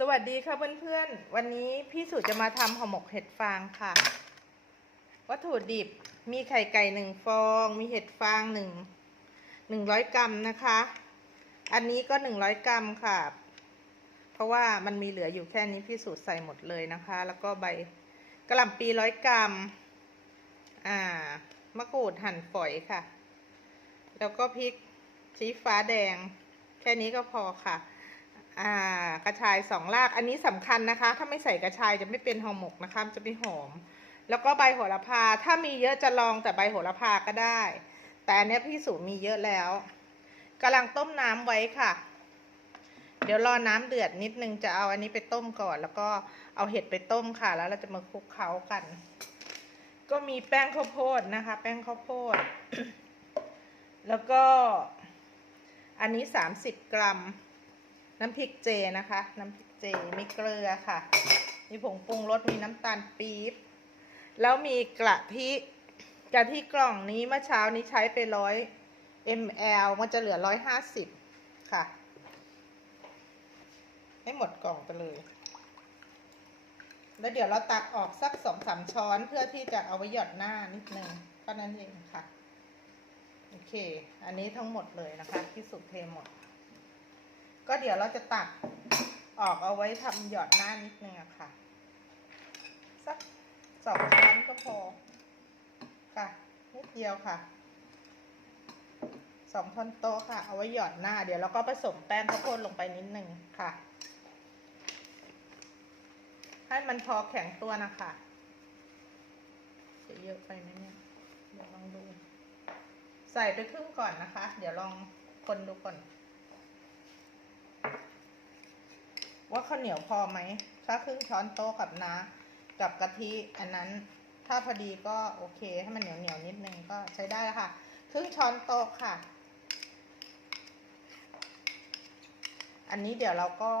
สวัสดีค่ะเพื่อนๆ วันนี้พี่สุจะมาทำห่อหมกเห็ดฟางค่ะ วัตถุดิบมีไข่ไก่หนึ่งฟอง มีเห็ดฟางหนึ่งหนึ่งร้อยกรัมนะคะ อันนี้ก็หนึ่งร้อยกรัมค่ะ เพราะว่ามันมีเหลืออยู่แค่นี้พี่สุใส่หมดเลยนะคะ แล้วก็ใบกระหล่ำปีร้อยกรัม อ่ามะกรูดหั่นฝอยค่ะ แล้วก็พริกชี้ฟ้าแดง แค่นี้ก็พอค่ะ อ่ากระชายสองรากอันนี้สำคัญนะคะ ถ้าไม่ใส่กระชายจะไม่เป็นห่อหมกนะคะจะไม่หอม แล้วก็ใบโหระพาถ้ามีเยอะจะลองแต่ใบโหระพาก็ได้ แต่อันเนี้ยพี่สูมีเยอะแล้วกำลังต้มน้ำไว้ค่ะ เดี๋ยวรอน้ำเดือดนิดนึงจะเอาอันนี้ไปต้มก่อน แล้วก็เอาเห็ดไปต้มค่ะ แล้วเราจะมาคลุกเคล้ากัน ก็มีแป้งข้าวโพดนะคะ แป้งข้าวโพด แล้วก็อันนี้สามสิบกรัม น้ำพริกเจนะคะ น้ำพริกเจมีเกลือค่ะ มีผงปรุงรสมีน้ำตาลปี๊บแล้วมีกะทิกะทิกล่องนี้เมื่อเช้านี้ใช้ไปร้อย ml มันจะเหลือร้อยห้าสิบค่ะ ให้หมดกล่องไปเลย แล้วเดี๋ยวเราตักออกสักสองสามช้อนเพื่อที่จะเอาไว้หยอดหน้านิดนึงก็นั้นเองค่ะ โอเค อันนี้ทั้งหมดเลยนะคะ ที่สุดเทหมด ก็เดี๋ยวเราจะตักออกเอาไว้ทำหยอดหน้านิดนึงอะค่ะ สักสองช้อนก็พอ ค่ะนิดเดียวค่ะสองช้อนโต๊ะค่ะ เอาไว้หยอดหน้า เดี๋ยวเราก็ผสมแป้งข้าวโพดลงไปนิดนึงค่ะ ให้มันพอแข็งตัวนะคะจะเยอะไปไหมเนี่ยเดี๋ยวลองดู ใส่ไปครึ่งก่อนนะคะ เดี๋ยวลองคนดูก่อน ว่าข้าวเหนียวพอไหมถ้าครึ่งช้อนโต๊ะกับน้ำกับกะทิอันนั้นถ้าพอดีก็โอเคให้มันเหนียวเหนียวนิดนึงก็ใช้ได้แล้วค่ะ ครึ่งช้อนโต๊ะค่ะ อันนี้เดี๋ยวเราก็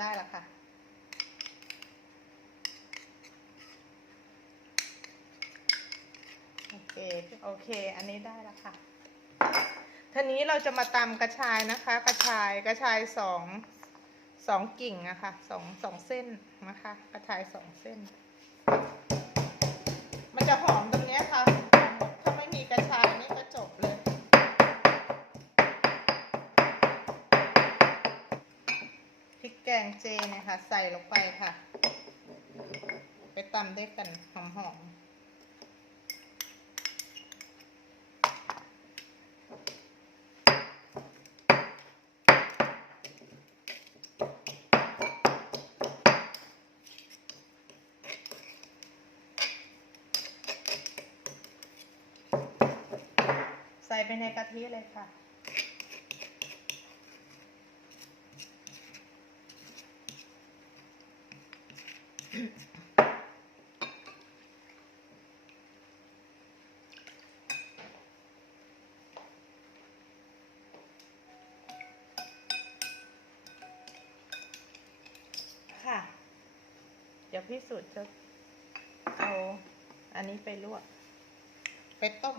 ได้แล้วค่ะ โอเค โอเค อันนี้ได้แล้วค่ะทีนี้เราจะมาตำกระชายนะคะ กระชายกระชายสอง สองกิ่งอะคะสองสองเส้นนะคะ กระชายสองเส้น มันจะหอมตรงนี้ค่ะ ถ้าไม่มีกระชายนี่ก็จบเลย พริกแกงเจนี่ยค่ะใส่ลงไปค่ะ ไปตำด้วยกันหอมๆ ส่ไปในกะทิเลยค่ะ ค่ะ เดี๋ยวพี่สุดจะเอาอันนี้ไปลวก ไปต้ม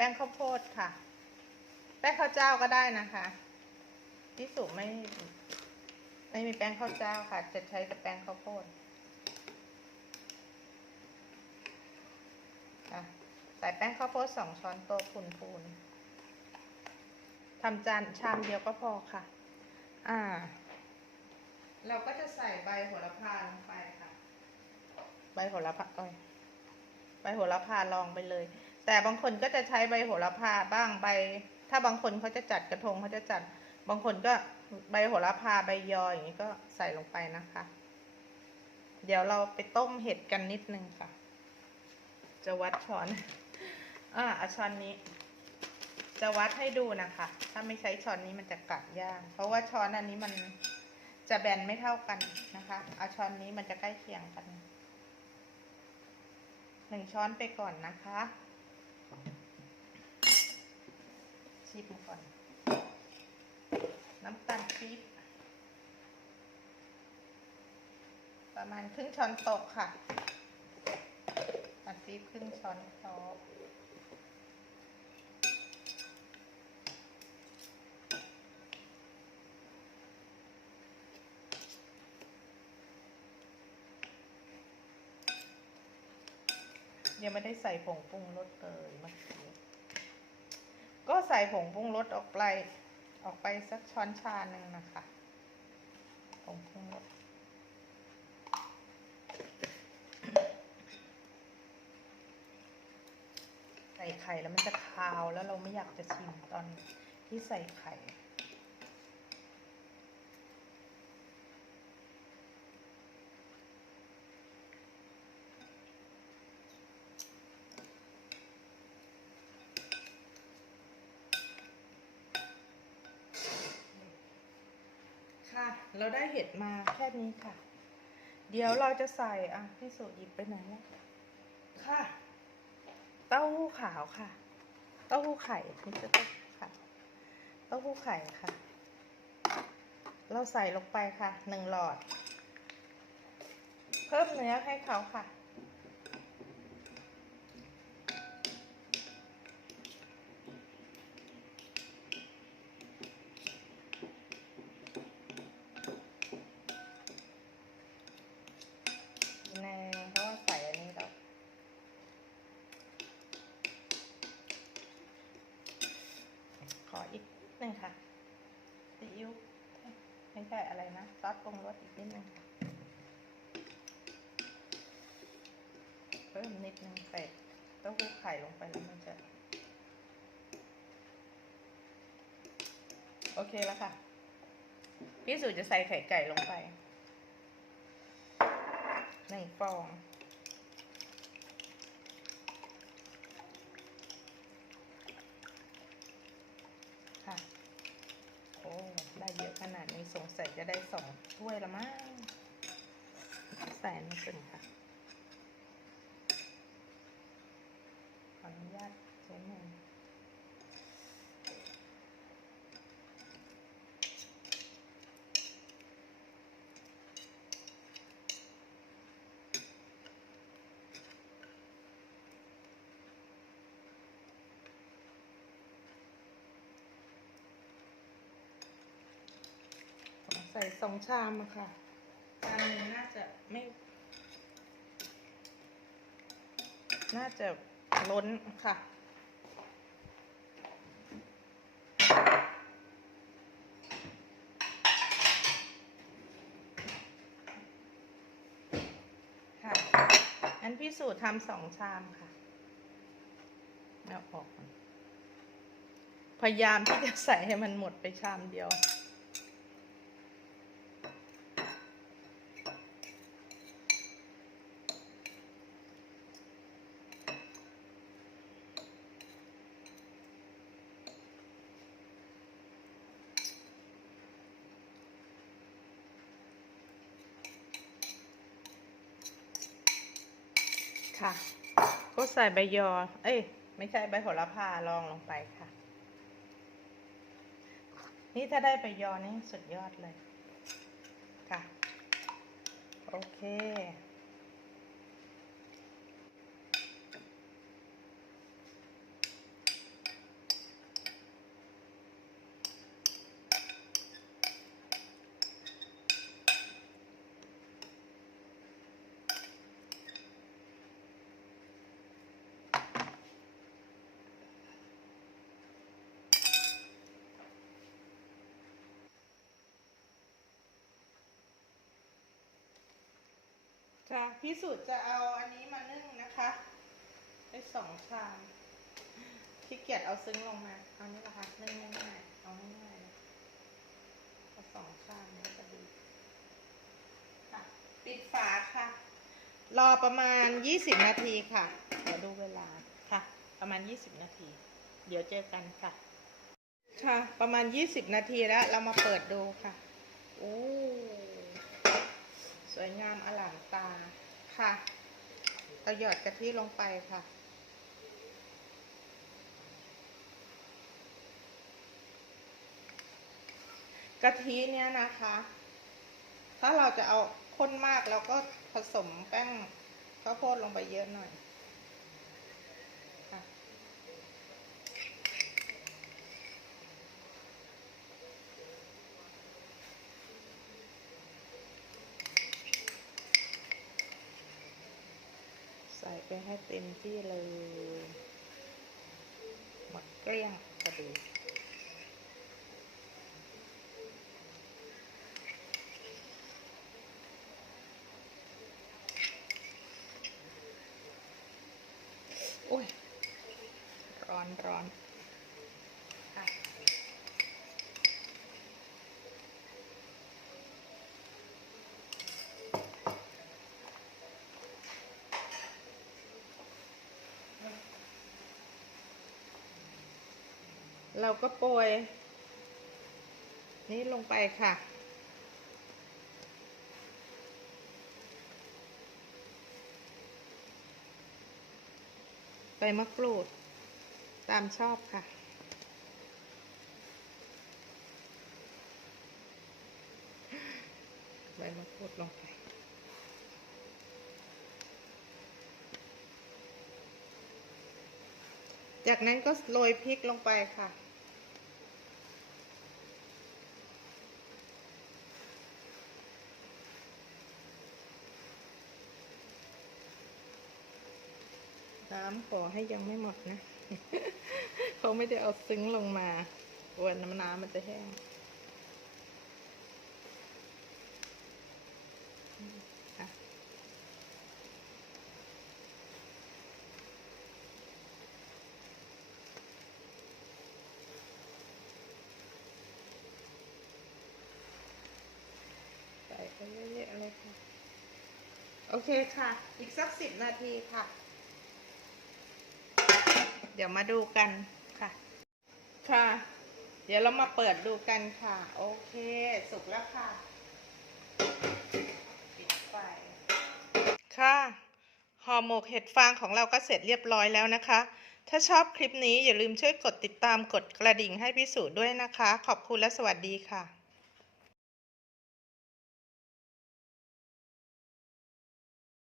ป้งข้าวโพดค่ะ แป้งข้าวเจ้าก็ได้นะคะพี่สุไม่ ไม่มีแป้งข้าวเจ้าค่ะ จะใช้แต่แป้งข้าวโพดอะใส่แป้งข้าวโพดสองช้อนโต๊ะพูนๆทำจานชามเดียวก็พอค่ะ อ่า เราก็จะใส่ใบโหระพาลงไปค่ะ ใบโหระพาเอ้ยใบโหระพาลองไปเลย แต่บางคนก็จะใช้ใบโหระพาบ้างใบ ถ้าบางคนเขาจะจัดกระทงเขาจะจัด บางคนก็ใบโหระพาใบยออย่างนี้ก็ใส่ลงไปนะคะ เดี๋ยวเราไปต้มเห็ดกันนิดนึงค่ะ จะวัดช้อนอ่าช้อนนี้ จะวัดให้ดูนะคะ ถ้าไม่ใช้ช้อนนี้มันจะกัดยาก เพราะว่าช้อนอันนี้มันจะแบนไม่เท่ากันนะคะ เอาช้อนนี้มันจะใกล้เคียงกันหนึ่งช้อนไปก่อนนะคะ ชิมก่อน น้ำตาลปี๊บประมาณครึ่งช้อนโต๊ะค่ะตัดปี๊บครึ่งช้อนโต๊ะยังไม่ได้ใส่ผงปรุงรสเลยเมื่อกี้ ก็ใส่ผงปรุงรสออกไป ออกไปสักช้อนชาหนึ่งนะคะ ผงปรุงรสใส่ไข่แล้วมันจะคาวแล้วเราไม่อยากจะชิมตอนที่ใส่ไข่ ค่ะ เราได้เห็ดมาแค่นี้ค่ะ เดี๋ยวเราจะใส่อะพี่สุหยิบไปไหนแล้วค่ะ เต้าหู้ขาวค่ะ เต้าหู้ไข่นี่จะเต้าหู้ไข่เต้าหู้ไข่ค่ะ เราใส่ลงไปค่ะหนึ่งหลอด เพิ่มเนื้อให้เขาค่ะ นึงค่ะซีอิ๊วไม่ใช่อะไรนะซอสปรุงรสอีกนิดนึงค่ะเพิ่มนิดนึงใส่เต้าหู้ไข่ลงไปแล้วมันจะโอเคแล้วค่ะ พี่สุจะใส่ไข่ไก่ลงไปหนึ่งฟอง ค่ะ โอ้ ได้ เยอะขนาดนี้สงสัยจะได้สองถ้วยละมั้งใส่ลงไปค่ะ ขออนุญาตใช้มือ ใส่สองชามอะค่ะชามหนึงน่าจะไม่ น่าจะล้นค่ะ ค่ะ อันพี่สูตรทำสองชามค่ะเอาออก พยายามที่จะใส่ให้มันหมดไปชามเดียว ค่ะ ก็ใส่ใบยอ เอ้ย ไม่ใช่ใบโหระพารองลงไปค่ะ นี่ถ้าได้ใบยอนี่สุดยอดเลย ค่ะ โอเค ค่ะพี่สุดจะเอาอันนี้มานึ่งนะคะได้สองชามขี้เกียจเอาซึ้งลงมา เอานี่ละค่ะนึ่งง่ายๆเอาง่ายๆเอาสองชามนี้จะดีค่ะปิดฝาค่ะ รอประมาณยี่สิบนาทีค่ะ เดี๋ยวดูเวลาค่ะ ประมาณยี่สิบนาที เดี๋ยวเจอกันค่ะ ค่ะ ประมาณยี่สิบนาทีแล้ว เรามาเปิดดูค่ะ โอ้ วยงามอลังตาค่ะเราหยอดกะทิลงไปค่ะกะทิเนี่ยนะคะ ถ้าเราจะเอาข้นมากเราก็ผสมแป้งข้าวโพดลงไปเยอะหน่อย ไปให้เต็มที่เลยหมดเกลี้ยงกระดูกโอ้ย ร้อนร้อน เราก็โปรยนี่ลงไปค่ะ ใบมะกรูด ตามชอบค่ะใบมะกรูดลงไปจากนั้นก็โรยพริกลงไปค่ะำขอให้ยังไม่หมดนะเขาไม่ได้เอาซึ้งลงมากลัวนน้ำน้ำมันจะแห้งค่ะใส่ไปเยอะๆเลยค่ะ โอเคค่ะ อีกสักสิบนาทีค่ะ ดี๋ยวมาดูกันค่ะ ค่ะ เดี๋ยวเรามาเปิดดูกันค่ะ โอเค สุกแล้วค่ะ ปิดไฟ ค่ะ ห่อหมกเห็ดฟางของเราก็เสร็จเรียบร้อยแล้วนะคะ ถ้าชอบคลิปนี้อย่าลืมช่วยกดติดตามกดกระดิ่งให้พิสูจน์ด้วยนะคะ ขอบคุณและสวัสดีค่ะ